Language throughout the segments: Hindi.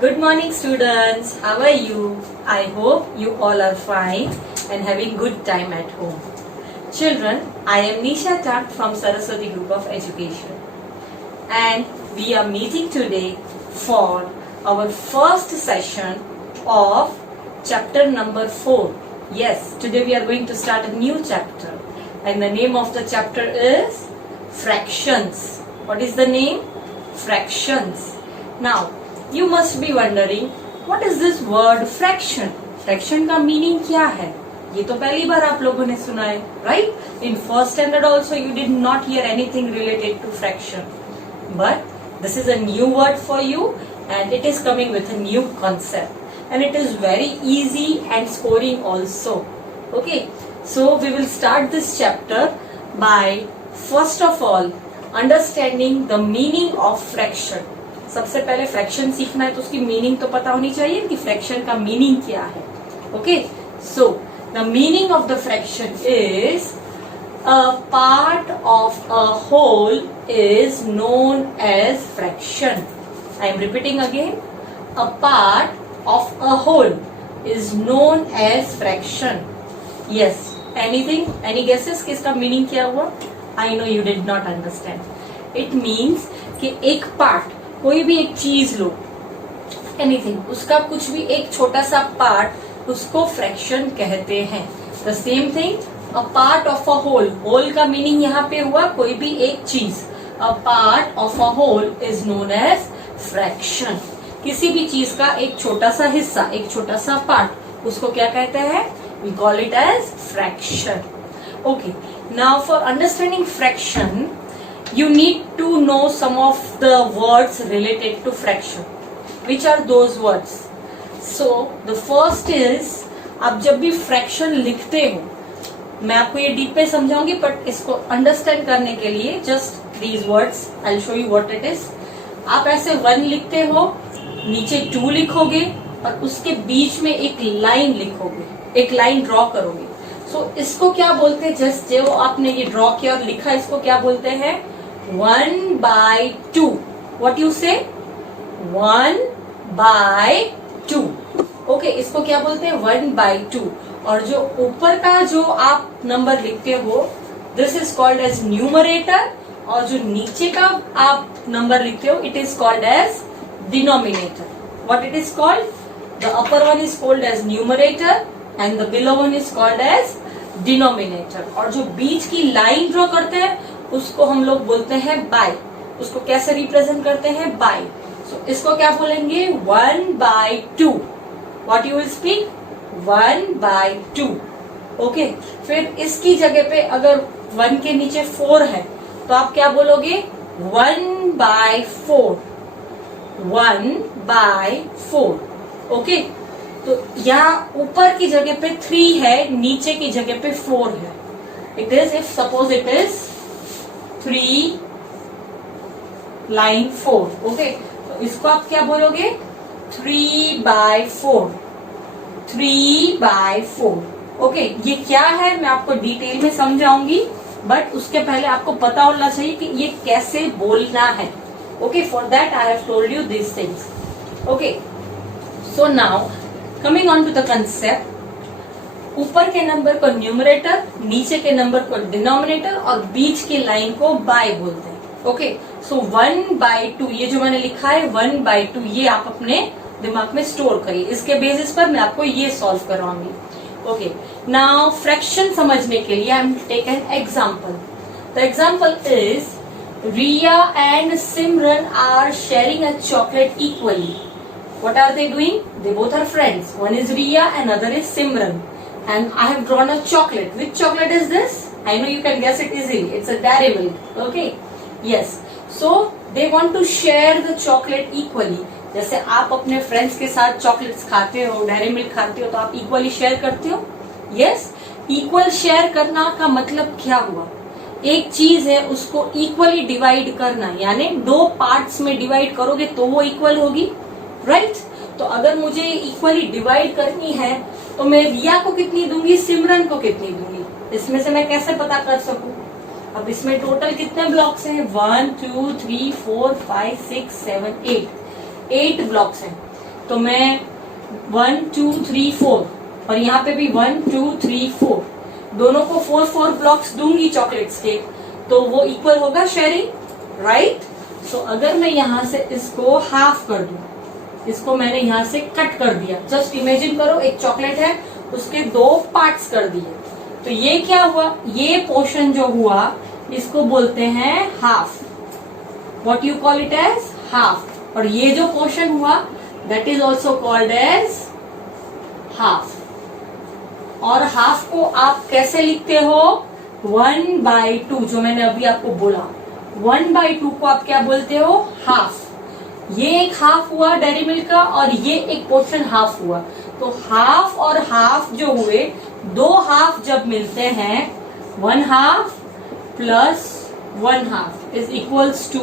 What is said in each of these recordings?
Good morning students, how are you? I hope you all are fine and having good time at home. Children, I am Nisha Tak from Saraswati Group of Education and we are meeting today for our first session of chapter number 4. Yes, today we are going to start a new chapter and the name of the chapter is Fractions. What is the name? Fractions. Now, you must be wondering, what is this word fraction? Fraction का meaning क्या है? ये तो पहली बार आप लोगों ने सुना है, right? In first standard also you did not hear anything related to fraction. But this is a new word for you and it is coming with a new concept. And it is very easy and scoring also. Okay, so we will start this chapter by first of all understanding the meaning of fraction. सबसे पहले फ्रैक्शन सीखना है तो उसकी मीनिंग तो पता होनी चाहिए कि फ्रैक्शन का मीनिंग क्या है. Okay, so the meaning of the fraction is a part of a whole is known as fraction. I am repeating again, a part of a whole is known as fraction. Yes, anything, any guesses कि इसका मीनिंग क्या हुआ? I know you did not understand. It means कि एक पार्ट, कोई भी एक चीज लो, एनीथिंग, उसका कुछ भी एक छोटा सा पार्ट, उसको फ्रैक्शन कहते हैं. The same thing, a part of a whole. Whole का मीनिंग यहाँ पे हुआ कोई भी एक चीज. A part of a whole is known as fraction. किसी भी चीज का एक छोटा सा हिस्सा, एक छोटा सा पार्ट, उसको क्या कहते हैं? We call it as fraction. Okay, now for understanding fraction you need to know some of the words related to fraction. Which are those words? So the first is, आप जब भी fraction लिखते हो, मैं आपको ये डीप पे समझाऊंगी, बट इसको अंडरस्टैंड करने के लिए just these words I'll show you what it is. आप ऐसे 1 लिखते हो, नीचे 2 लिखोगे और उसके बीच में एक लाइन लिखोगे, एक लाइन ड्रॉ करोगे. सो इसको क्या बोलते हैं? जस्ट जो आपने ये ड्रॉ किया और लिखा, इसको क्या बोलते हैं? 1/2. What you say? 1/2. ओके, इसको क्या बोलते हैं? 1/2. और जो ऊपर का जो आप नंबर लिखते हो, this is called as numerator, और जो नीचे का आप नंबर लिखते हो, it is called as denominator. What it is called? The upper one is called as numerator and the below one is called as denominator. और जो बीच की लाइन ड्रॉ करते हैं उसको हम लोग बोलते हैं बाय. उसको कैसे रिप्रेजेंट करते हैं? बाय. सो इसको क्या बोलेंगे? 1/2. What you will speak? 1/2. Okay, फिर इसकी जगह पे अगर 1 के नीचे 4 है तो आप क्या बोलोगे? 1/4. 1/4. ओके, तो यहाँ ऊपर की जगह पे 3 है, नीचे की जगह पे 4 है. It is, if suppose it is 3 line 4. Okay, तो इसको आप क्या बोलोगे? 3/4. 3/4. ओके, ये क्या है मैं आपको डिटेल में समझाऊंगी, बट उसके पहले आपको पता होना चाहिए कि ये कैसे बोलना है. Okay, for that I have told you this things. Okay, so now coming on to the concept. ऊपर के नंबर को न्यूमरेटर, नीचे के नंबर को डिनोमिनेटर और बीच की लाइन को बाय बोलते हैं. ओके, सो 1/2, ये जो मैंने लिखा है 1/2, ये आप अपने दिमाग में स्टोर करिए. इसके बेसिस पर मैं आपको ये सॉल्व करवाऊंगी. ओके, नाउ फ्रैक्शन समझने के लिए I am take an example. The example is Riya and Simran are sharing a chocolate equally. What are they doing? They both are friends. One is Riya and other is Simran. And I have drawn a chocolate. Which chocolate is this? I know you can guess it easily. It's a dairy milk. Okay? Yes. So they want to share the chocolate equally. जैसे आप अपने फ्रेंड्स के साथ चॉकलेट्स खाते हो, डेयरी मिल्क खाते हो, तो आप इक्वली शेयर करते हो. यस, इक्वल शेयर करना का मतलब क्या हुआ? एक चीज है उसको इक्वली डिवाइड करना, यानी 2 पार्ट्स में डिवाइड करोगे तो वो इक्वल होगी. राइट? तो अगर मुझे इक्वली डिवाइड करनी है तो मैं रिया को कितनी दूंगी, सिमरन को कितनी दूंगी? इसमें से मैं कैसे पता कर सकूं? अब इसमें टोटल कितने ब्लॉक्स हैं? 1 2 3 4 5 6 7 8 ब्लॉक्स हैं. तो मैं 1 2 3 4 और यहाँ पे भी 1 2 3 4 दोनों को 4 ब्लॉक्स दूंगी चॉकलेट्स के, तो वो इक्वल होगा शेयरिंग, राइट। सो अगर मैं यहाँ से इसको हाफ कर दूं, इसको मैंने यहाँ से कट कर दिया, जस्ट इमेजिन करो एक चॉकलेट है, उसके 2 पार्ट्स कर दिए, तो ये क्या हुआ, ये पोर्शन जो हुआ इसको बोलते हैं half, what you call it as half. और ये जो पोर्शन हुआ that is also called as half. और हाफ को आप कैसे लिखते हो, 1/2, जो मैंने अभी आपको बोला 1/2 को आप क्या बोलते हो, हाफ। ये एक हाफ हुआ डेयरी मिल्क का और ये एक पोर्शन हाफ हुआ, तो हाफ और हाफ जो हुए, 2 हाफ जब मिलते हैं 1 half plus 1 half is equals to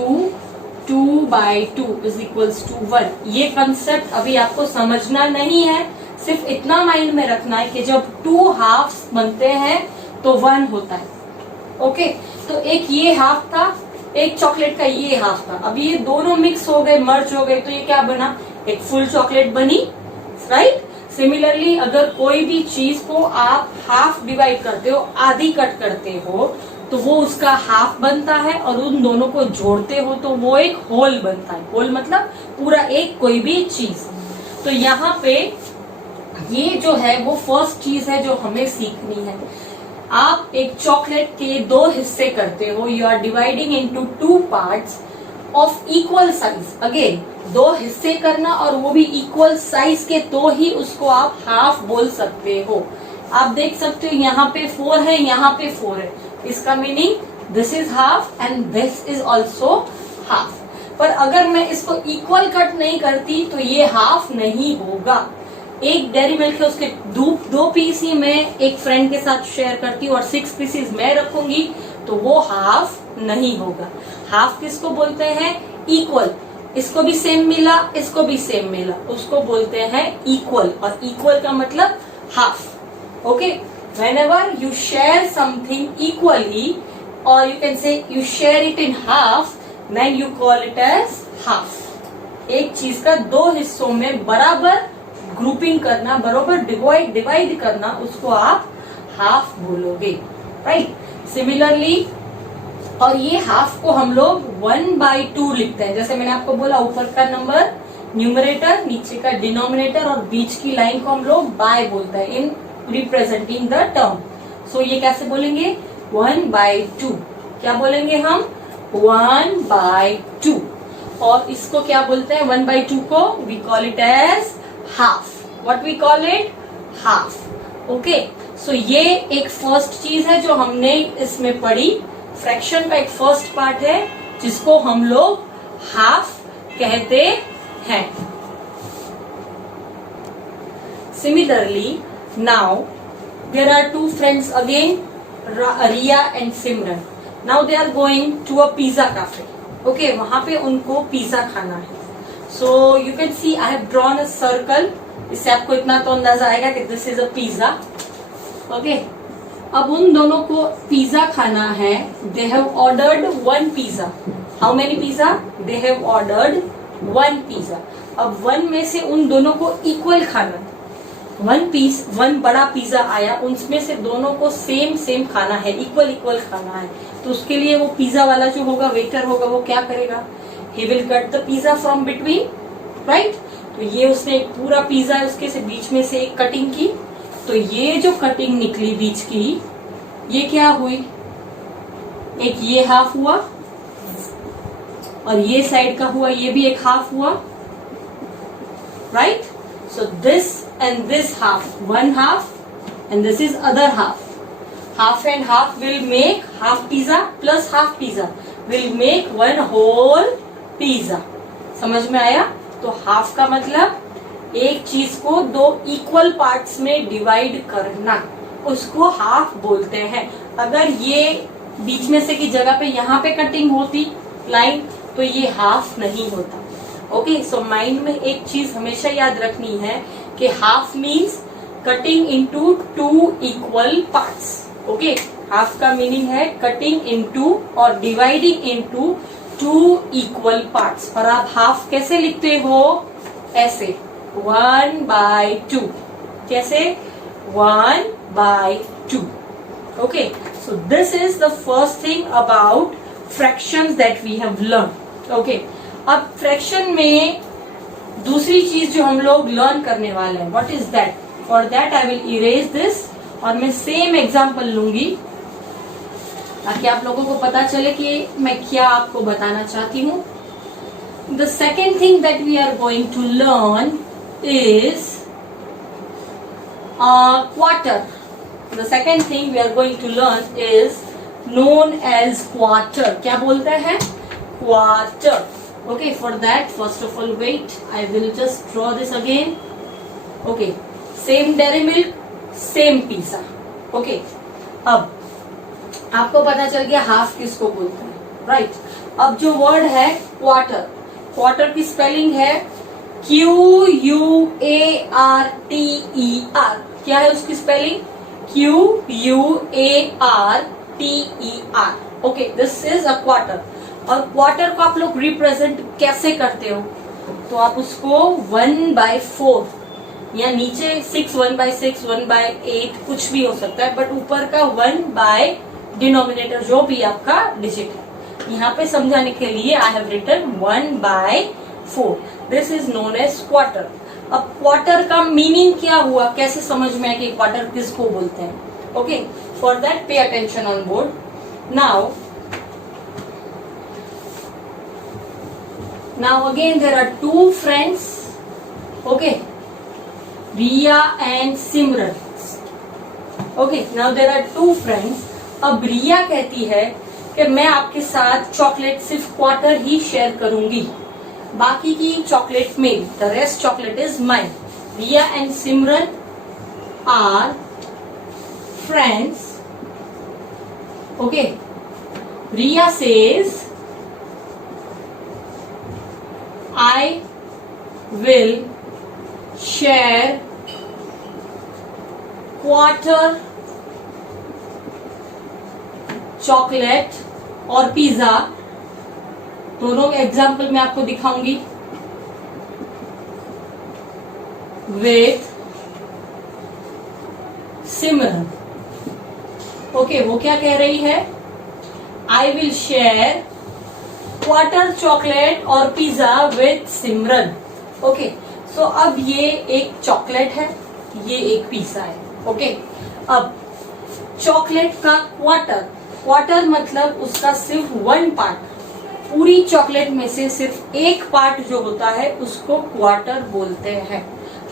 2/2 is equals to 1। ये कंसेप्ट अभी आपको समझना नहीं है, सिर्फ इतना माइंड में रखना है कि जब 2 हाफ्स बनते हैं तो 1 होता है। ओके, तो एक ये हाफ था, एक चॉकलेट का ये हाफ था, अब ये दोनों मिक्स हो गए, मर्ज हो गए, तो ये क्या बना, एक फुल चॉकलेट बनी, राइट। सिमिलरली अगर कोई भी चीज को आप हाफ डिवाइड करते हो, आधी कट करते हो, तो वो उसका हाफ बनता है, और उन दोनों को जोड़ते हो तो वो एक होल बनता है। होल मतलब पूरा एक कोई भी चीज। तो यहाँ पे ये जो है वो फर्स्ट चीज है जो हमें सीखनी है। आप एक चॉकलेट के 2 हिस्से करते हो, you are dividing into 2 parts of equal size. Again 2 हिस्से करना और वो भी इक्वल साइज के, तो ही उसको आप हाफ बोल सकते हो। आप देख सकते हो यहाँ पे 4 है, यहाँ पे 4 है, इसका meaning this is half and this is also half. पर अगर मैं इसको इक्वल कट नहीं करती तो ये हाफ नहीं होगा। एक डेयरी मिल्क है, उसके 2 पीस ही मैं एक फ्रेंड के साथ शेयर करती हूँ और 6 पीसेस मैं रखूंगी, तो वो हाफ नहीं होगा। हाफ किसको बोलते हैं, इक्वल। इसको भी सेम मिला, इसको भी सेम मिला, उसको बोलते हैं इक्वल, और इक्वल का मतलब half. Okay, whenever you share something equally, or you can say you share it in half, then you call it as half। एक चीज का 2 हिस्सों में बराबर ग्रुपिंग करना, बराबर डिवाइड करना, उसको आप हाफ बोलोगे, राइट। सिमिलरली, और ये हाफ को हम लोग 1/2 लिखते हैं। जैसे मैंने आपको बोला, ऊपर का नंबर न्यूमरेटर, नीचे का डिनोमिनेटर, और बीच की लाइन को हम लोग बाय बोलते हैं इन रिप्रेजेंटिंग द टर्म। सो ये कैसे बोलेंगे, 1/2। क्या बोलेंगे हम, 1/2। और इसको क्या बोलते हैं, 1/2 को we call it as half. What we call it, half. Okay, so ये एक फर्स्ट चीज है जो हमने इसमें पढ़ी। फ्रैक्शन का एक फर्स्ट पार्ट है जिसको हम लोग हाफ कहते हैं। Similarly, now there are 2 friends again, Riya and Simran. Now they are going to a pizza cafe. Okay, वहां पे उनको पिज्जा खाना है। So you can see I have drawn a circle. इससे आपको इतना तो अंदाजा आएगा कि this is a pizza. Okay, अब उन दोनों को पिज्जा खाना है। They have ordered 1 pizza. How many pizza? They have ordered 1 pizza. अब 1 में से उन दोनों को इक्वल खाना, 1 बड़ा पिज्जा आया, उनमें से दोनों को सेम खाना है, इक्वल खाना है। तो उसके लिए वो पिज्जा वाला जो होगा, वेटर होगा, वो क्या करेगा, he will cut the pizza from between, right. तो ये उसने एक पूरा पिज्जा है, उसके से बीच में से एक कटिंग की, तो ये जो कटिंग निकली बीच की, ये क्या हुई, एक ये हाफ हुआ, और ये साइड का हुआ, ये भी एक हाफ हुआ, right. So this and this half, 1 half, and this is other half. Half and half will make half pizza plus half pizza will make 1 whole pizza. समझ में आया? तो half का मतलब एक चीज को 2 इक्वल पार्ट्स में डिवाइड करना, उसको हाफ बोलते हैं। अगर ये बीच में से की जगह पे यहाँ पे कटिंग होती लाइन, तो ये हाफ नहीं होता। ओके, सो माइंड में एक चीज हमेशा याद रखनी है कि half means cutting into 2 equal parts. Okay, half का मीनिंग है कटिंग इनटू और डिवाइडिंग इनटू 2 इक्वल पार्ट्स। और आप हाफ कैसे लिखते हो, ऐसे 1/2. कैसे? 1/2. Okay, so this is the first thing about fractions that we have learned. Okay, अब फ्रैक्शन में दूसरी चीज जो हम लोग लर्न करने वाले हैं, what is that? For that I will erase this, और मैं सेम एग्जांपल लूंगी ताकि आप लोगों को पता चले कि मैं क्या आपको बताना चाहती हूँ. The second thing that we are going to learn is quarter. The second thing we are going to learn is known as quarter. क्या बोलते हैं? Quarter. Okay, for that first of all wait, I will just draw this again. Okay, same dairy milk, same pizza. Okay, अब आपको पता चल गया हाफ किसको बोलते हैं, राइट? अब जो वर्ड है क्वार्टर, क्वार्टर की स्पेलिंग है QUARTER. क्या है उसकी spelling? QUARTER. Okay, this is a quarter. और क्वार्टर को आप लोग रिप्रेजेंट कैसे करते हो? तो आप उसको 1/4 या नीचे 6, 1/6, 1/8 कुछ भी हो सकता है, बट ऊपर का 1 बाय डिनोमिनेटर जो भी आपका डिजिट है. यहाँ पे समझाने के लिए I have written 1/4. This is known as quarter. अब क्वार्टर का मीनिंग क्या हुआ, कैसे समझ में आया कि क्वार्टर किसको बोलते हैं? Okay, for that pay attention on board. Now again there are two friends, okay, Riya and Simran. Okay, now there are two friends. अब रिया कहती है कि मैं आपके साथ चॉकलेट सिर्फ क्वार्टर ही शेयर करूंगी, बाकी की चॉकलेट मेरी, the rest chocolate is mine. Riya and Simran are friends. Okay, Riya says I will share quarter chocolate और पिज्जा. दोनों एग्जाम्पल मैं आपको दिखाऊंगी with सिमरन. ओके, वो क्या कह रही है? I will share quarter chocolate और पिज्जा विथ सिमरन. ओके, सो अब ये एक चॉकलेट है, ये एक पिज्जा है. ओके, अब चॉकलेट का क्वार्टर, क्वार्टर मतलब उसका सिर्फ 1 पार्ट, पूरी चॉकलेट में से सिर्फ एक पार्ट जो होता है उसको क्वार्टर बोलते हैं.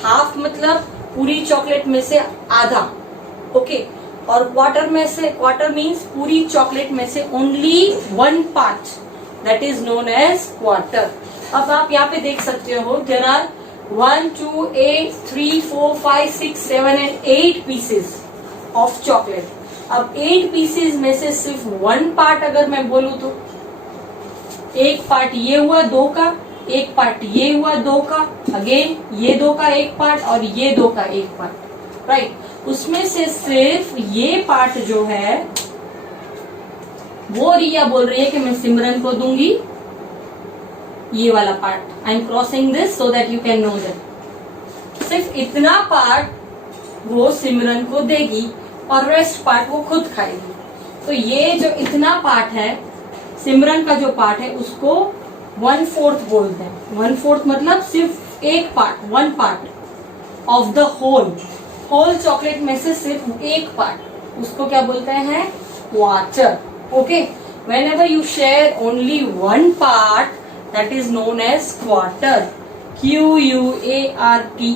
हाफ मतलब पूरी चॉकलेट में से आधा. ओके, और क्वार्टर में से, क्वार्टर मीन्स पूरी चॉकलेट में से only 1 part, that is known as quarter. अब आप यहाँ पे देख सकते हो there are 1, 2, 8, 3, 4, 5, 6, 7 and 8 pieces of chocolate. अब 8 pieces में से सिर्फ 1 पार्ट अगर मैं बोलूँ तो एक पार्ट ये हुआ 2 का, एक पार्ट ये हुआ 2 का, अगेन ये 2 का एक पार्ट और ये 2 का एक पार्ट, राइट? उसमें से सिर्फ ये पार्ट जो है वो रिया बोल रही है कि मैं सिमरन को दूंगी ये वाला part. I am crossing this so that you can know that. सिर्फ इतना पार्ट वो सिमरन को देगी और रेस्ट पार्ट वो खुद खाएगी. तो ये जो इतना पार्ट है, सिमरन का जो पार्ट है, उसको 1/4 बोलते हैं. 1/4 मतलब सिर्फ एक part, 1 part of the whole chocolate में से सिर्फ एक पार्ट, उसको क्या बोलते हैं? Quarter. Okay, whenever you share only 1 part, that is known as quarter. QUARTER,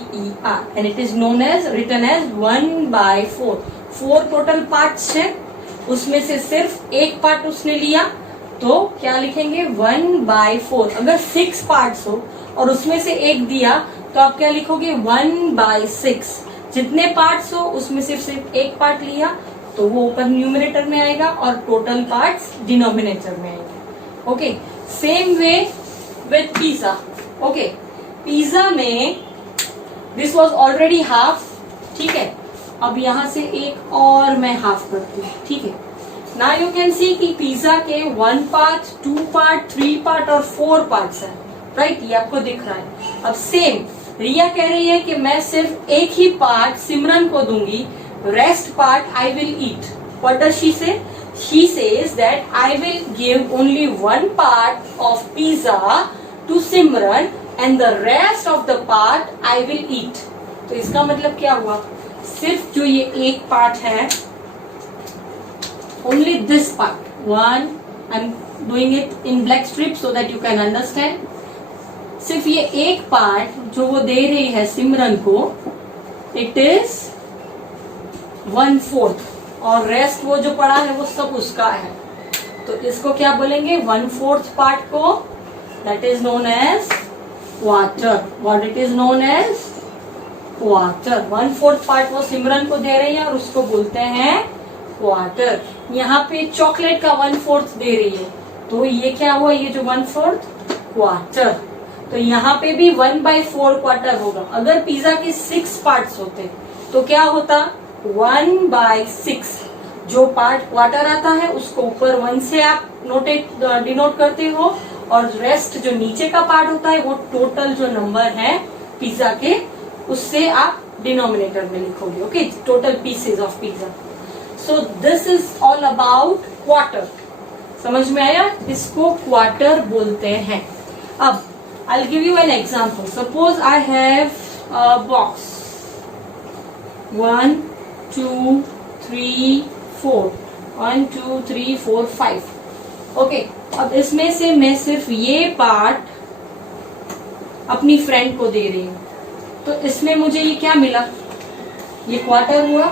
and it is known as, written as 1/4. 4 total parts है, उसमें से सिर्फ एक पार्ट उसने लिया तो क्या लिखेंगे? 1/4. अगर 6 पार्ट्स हो और उसमें से एक दिया तो आप क्या लिखोगे? 1/6. जितने पार्ट्स हो उसमें सिर्फ एक पार्ट लिया तो वो ऊपर न्यूमिनेटर में आएगा और टोटल पार्ट्स डिनोमिनेटर में आएंगे. Okay, same way with pizza. Okay, pizza में दिस वाज ऑलरेडी हाफ, ठीक है? अब यहां से एक और मैं हाफ करती हूँ, ठीक है? नाउ यू कैन सी कि पिज्जा के 1 पार्ट, 2 पार्ट, 3 पार्ट और 4 पार्ट्स है, राइट? ये आपको दिख रहा है. अब सेम रिया कह रही है कि मैं सिर्फ एक ही पार्ट सिमरन को दूंगी, rest part I will eat. What does she say? She says that I will give only one part of pizza to Simran and the rest of the part I will eat. तो इसका मतलब क्या हुआ? सिर्फ जो ये एक पार्ट है, only this part, one, I am doing it in black strip so that you can understand. सिर्फ ये एक पार्ट जो वो दे रही है सिमरन को, इट इज 1/4 और रेस्ट वो जो पड़ा है वो सब उसका है. तो इसको क्या बोलेंगे? 1/4 पार्ट को that is known as quarter. What it is known as? Quarter. 1/4 part वो सिमरन को दे रही है और उसको बोलते हैं क्वार्टर. यहाँ पे चॉकलेट का 1/4 दे रही है, तो ये क्या हुआ? ये जो 1/4 क्वार्टर. तो यहाँ पे भी 1/4 क्वार्टर होगा. अगर पिज्जा के 6 पार्ट्स होते तो क्या होता? 1/6. जो पार्ट क्वार्टर आता है उसको ऊपर 1 से आप डिनोट करते हो, और रेस्ट जो नीचे का पार्ट होता है वो टोटल जो नंबर है पिज्जा के, उससे आप डिनोमिनेटर में लिखोगे. Okay, total pieces of pizza. So this is all about quarter. समझ में आया? इसको क्वार्टर बोलते हैं. अब I'll give you an example. Suppose I have a box. 1, 2, 3, 4. 1, 2, 3, 4, 5. Okay. अब इसमें से मैं सिर्फ ये पार्ट अपनी फ्रेंड को दे रही हूँ. तो इसमें मुझे ये क्या मिला? ये क्वार्टर हुआ.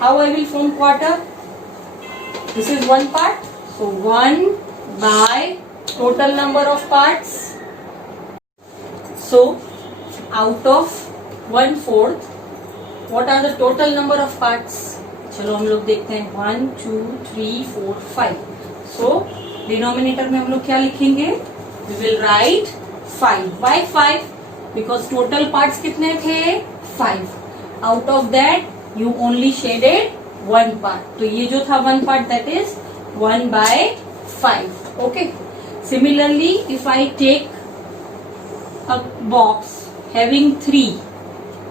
How I will form quarter? This is one part. So 1 by total number of parts. So, out of 1/4, what are the total number of parts? चलो हम लोग देखते हैं. 1, 2, 3, 4, 5. So, डिनोमिनेटर में हम लोग क्या लिखेंगे? We will write 5. Why 5? Because total parts कितने थे? 5. Out of that, you only shaded one part. तो ये जो था one part, that is 1/5. Okay. Similarly, if I take a box having 3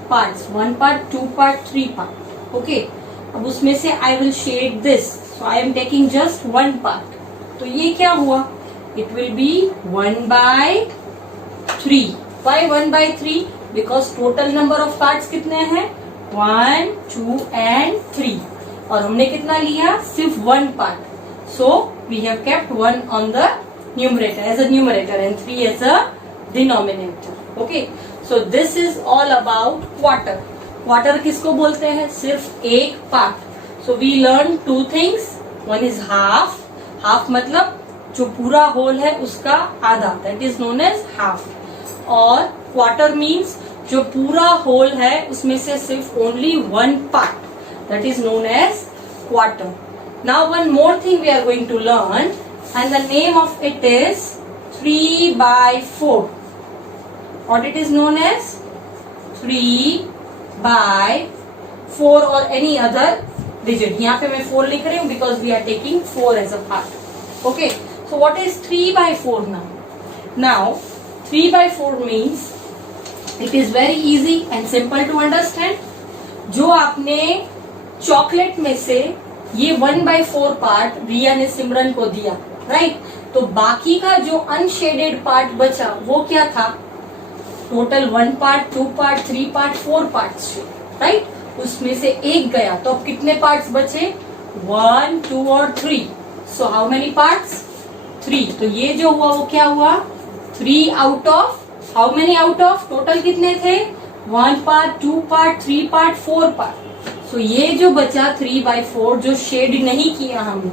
parts, 1 part, 2 part, 3 part. Okay. अब उसमें से I will shade this. So I am taking just 1 part. तो ये क्या हुआ? It will be 1/3. Why 1/3? Because total number of parts कितने हैं? 1, 2 and 3. और हमने कितना लिया? सिर्फ 1 part. So we have kept 1 on the numerator as a numerator and 3 as a denominator. Okay, so this is all about quarter. Quarter किसको बोलते हैं? सिर्फ एक part. So we learn 2 things. One is half. Half मतलब जो पूरा होल है उसका आधा, that is known as half. और quarter means जो पूरा होल है उसमें से सिर्फ only one part, that is known as quarter. Now one more thing we are going to learn, and the name of it is 3/4. What it is known as? 3/4 or any other digit. यहाँ पे मैं 4 लिख रही हूँ because we are taking 4 as a part. Okay. So what is 3/4 now? Now 3/4 means it is very easy and simple to understand. जो आपने चॉकलेट में से ये 1/4 पार्ट रिया ने सिमरन को दिया, राइट? तो बाकी का जो अनशेडेड पार्ट बचा वो क्या था? Total 1 part, 2 part, 3 part, 4 parts, right? उसमें से एक गया, तो अब कितने पार्ट्स बचे? 1, 2 और 3. So how many parts? 3. तो ये जो हुआ वो क्या हुआ? 3 out of how many? Out of total कितने थे? 1 पार्ट, 2 पार्ट, 3 पार्ट, 4 पार्ट. सो ये जो बचा 3/4 जो शेड नहीं किया हमने,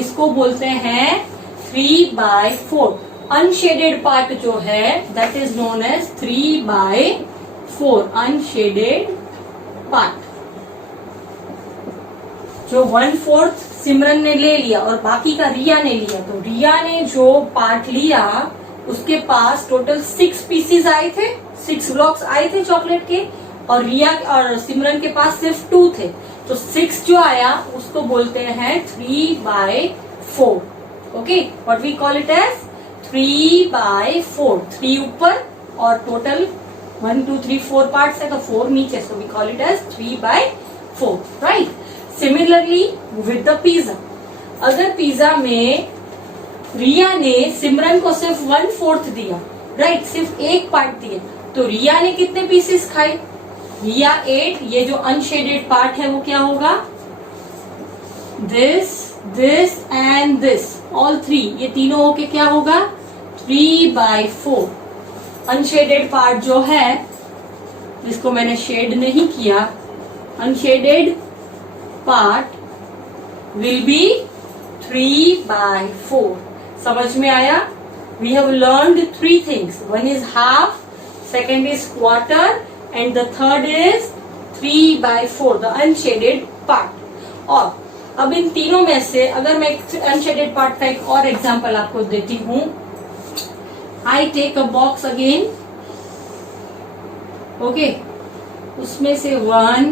इसको बोलते हैं 3/4. अनशेडेड पार्ट जो है that is known as 3/4 unshaded part. जो 1/4 सिमरन ने ले लिया और बाकी का रिया ने लिया, तो रिया ने जो पार्ट लिया उसके पास टोटल 6 पीसीज आए थे, 6 ब्लॉक्स आए थे चॉकलेट के, और रिया और सिमरन के पास सिर्फ 2 थे. तो 6 जो आया उसको बोलते हैं 3/4. Okay, what we call it as 3/4. 3 ऊपर और टोटल 1 2 3 4 पार्ट्स है तो 4 नीचे, so we call it as 3/4, right. Similarly with the pizza, अगर पिज्जा में रिया ने सिमरन को सिर्फ 1/4 दिया, राइट, सिर्फ एक पार्ट दिया, तो रिया ने कितने पीसेस खाए? रिया 8, ये जो अनशेडेड पार्ट है वो क्या होगा? This, this and this, all 3, ये तीनों होके क्या होगा? 3/4। अनशेडेड पार्ट जो है, जिसको मैंने शेड नहीं किया, अनशेडेड पार्ट विल बी 3/4। समझ में आया? We have learned 3 things. One is half, second is quarter, and the third is 3/4, the unshaded part. और अब इन तीनों में से अगर मैं अनशेडेड पार्ट का एक और एग्जांपल आपको देती हूँ, I take a box again, okay, उसमें से 1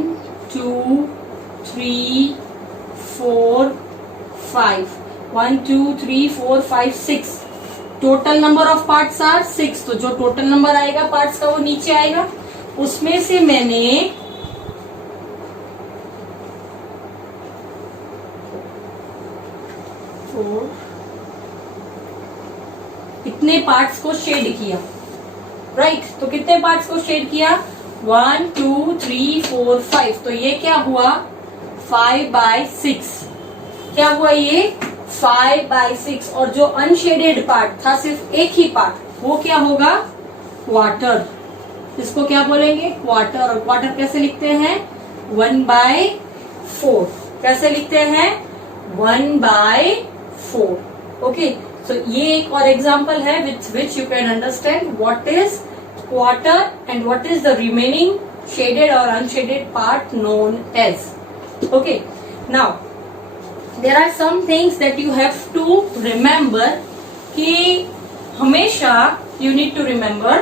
2 3 4 5, 1 2 3 4 5 6, total number of parts are 6, तो जो टोटल नंबर आएगा पार्ट्स का वो नीचे आएगा। उसमें से मैंने 4 इतने पार्ट्स को शेड किया, राइट, तो कितने पार्ट्स को शेड किया? 1 2 3 4 5, तो ये क्या हुआ? 5/6। क्या हुआ ये? 5/6। और जो अनशेडेड पार्ट था, सिर्फ एक ही पार्ट, वो क्या होगा? क्वार्टर। इसको क्या बोलेंगे? क्वार्टर। और क्वार्टर कैसे लिखते हैं? 1/4। कैसे लिखते हैं? 1/4। ओके, सो ये एक और एग्जांपल है with which you can understand what is quarter and what is the remaining shaded और unshaded part known as. Okay, now there are some things that you have to remember कि हमेशा you need to remember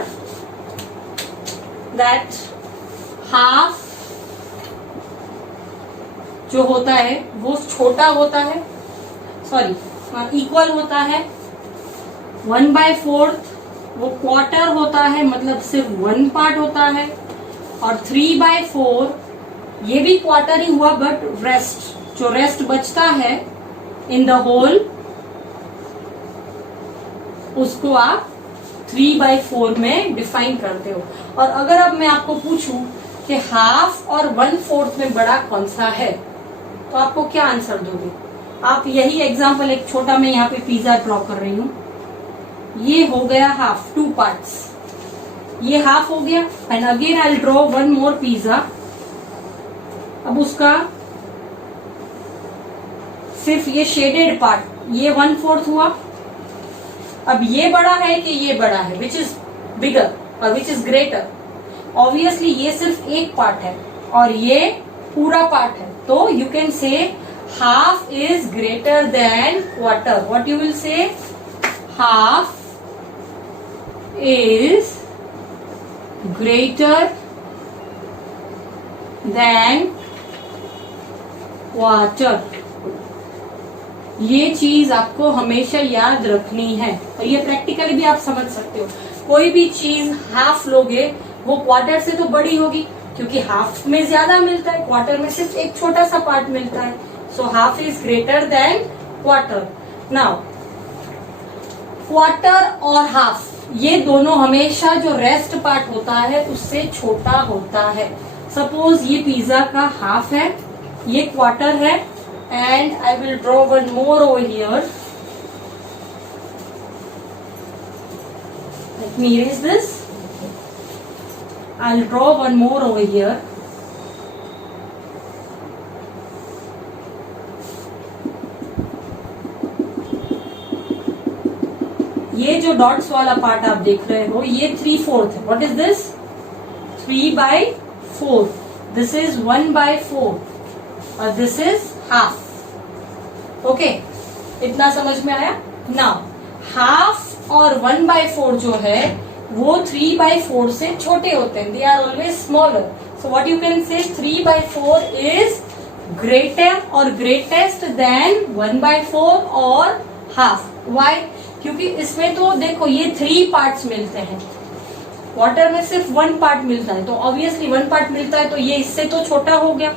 that half जो होता है वो छोटा होता है, सॉरी इक्वल होता है। 1/4 वो क्वार्टर होता है, मतलब सिर्फ 1 पार्ट होता है। और 3/4 ये भी क्वार्टर ही हुआ, बट रेस्ट, जो रेस्ट बचता है इन द होल, उसको आप 3/4 में डिफाइन करते हो। और अगर अब मैं आपको पूछूं कि हाफ और 1/4 में बड़ा कौन सा है, तो आपको क्या आंसर दोगे? आप यही एग्जांपल, एक छोटा मैं यहाँ पे पिज्जा ड्रॉ कर रही हूँ, ये हो गया हाफ, 2 पार्ट्स, ये हाफ हो गया। And again I draw 1 more pizza. अब उसका सिर्फ ये शेडेड पार्ट, ये 1/4 हुआ। अब ये बड़ा है कि ये बड़ा है, विच इज बिगर और विच इज ग्रेटर? ऑब्वियसली ये सिर्फ एक पार्ट है और ये पूरा पार्ट है, तो यू कैन से half is greater than quarter. What you will say? Half is greater than quarter. ये चीज आपको हमेशा याद रखनी है और ये प्रैक्टिकली भी आप समझ सकते हो। कोई भी चीज हाफ लोगे वो क्वार्टर से तो बड़ी होगी, क्योंकि हाफ में ज्यादा मिलता है, क्वार्टर में सिर्फ एक छोटा सा पार्ट मिलता है। So half is greater than quarter. Now quarter और हाफ, ये दोनों हमेशा जो रेस्ट पार्ट होता है उससे छोटा होता है। सपोज ये पिज्जा का हाफ है, ये क्वार्टर है, and I will draw one more over here. Let me erase this. I'll draw one more over here. ये जो डॉट्स वाला पार्ट आप देख रहे हो, ये 3/4 है। What is this? 3/4. This is 1/4 और this is हाफ। ओके, इतना समझ में आया? नाउ हाफ और 1/4 जो है वो 3/4 से छोटे होते हैं, they are always smaller. So what you can say, 3/4 is greater और ग्रेटेस्ट देन 1/4 और हाफ। व्हाई? क्योंकि इसमें तो देखो ये 3 पार्ट्स मिलते हैं, क्वार्टर में सिर्फ 1 पार्ट मिलता है, तो ऑब्वियसली 1 पार्ट मिलता है तो ये इससे तो छोटा हो गया,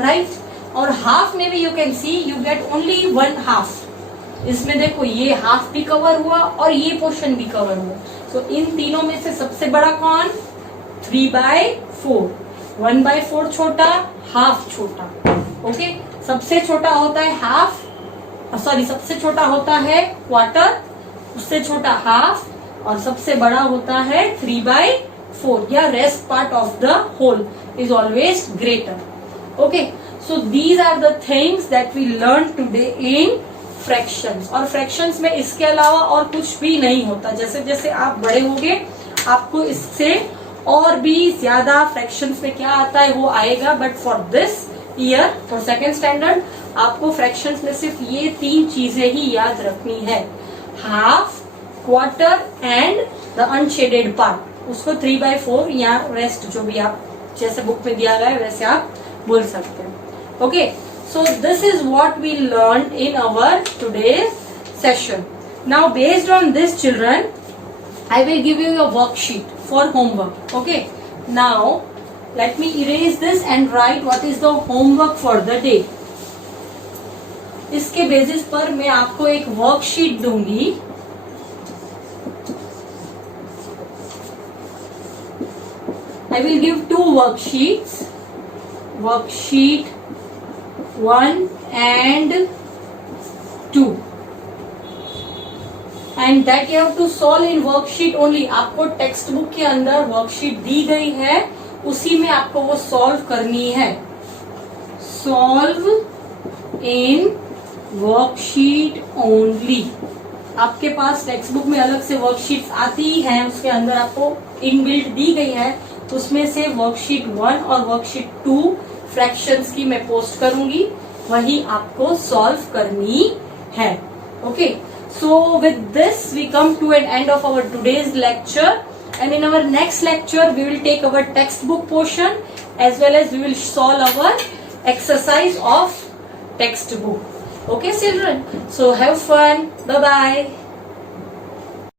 राइट। और हाफ में भी you can see you get only 1 half. इसमें देखो ये हाफ भी कवर हुआ और ये पोर्शन भी कवर हुआ। तो इन तीनों में से सबसे बड़ा कौन? 3/4। 1/4 छोटा, हाफ छोटा। ओके, सबसे छोटा होता है हाफ, सॉरी सबसे छोटा होता है क्वार्टर, उससे छोटा हाफ, और सबसे बड़ा होता है 3/4 या rest part of the whole is always greater. Okay, so these are the things that we learn today in fractions. और फ्रैक्शंस में इसके अलावा और कुछ भी नहीं होता। जैसे जैसे आप बड़े होगे आपको इससे और भी ज्यादा फ्रैक्शंस में क्या आता है वो आएगा, but for this year for second standard आपको फ्रैक्शंस में सिर्फ ये 3 चीजें ही याद रखनी है, half, quarter and the unshielded part. उसको 3/4 या रेस्ट जो भी आप जैसे बुक में दिया गया है वैसे आप बोल सकते हैं। Okay, so this is what we learned in our today's session. Now based on this children, I will give you a worksheet for homework. Okay, now let me erase this and write what is the homework for the day. इसके बेसिस पर मैं आपको एक वर्कशीट दूंगी। I will give 2 worksheets, worksheet 1 and 2, and that you have to solve in worksheet only. आपको टेक्स्ट बुक के अंदर वर्कशीट दी गई है, उसी में आपको वो सॉल्व करनी है। Solve in worksheet only. आपके पास टेक्स्ट बुक में अलग से वर्कशीट्स आती ही हैं, उसके अंदर आपको इनबिल्ट दी गई है, उसमें से वर्कशीट 1 और वर्कशीट 2 फ्रैक्शंस की मैं पोस्ट करूंगी, वही आपको सॉल्व करनी है। Okay, so with this we come to an end of our today's lecture, and in our next lecture we will take our textbook portion as well as we will solve our exercise of textbook. Okay children, so have fun, bye bye.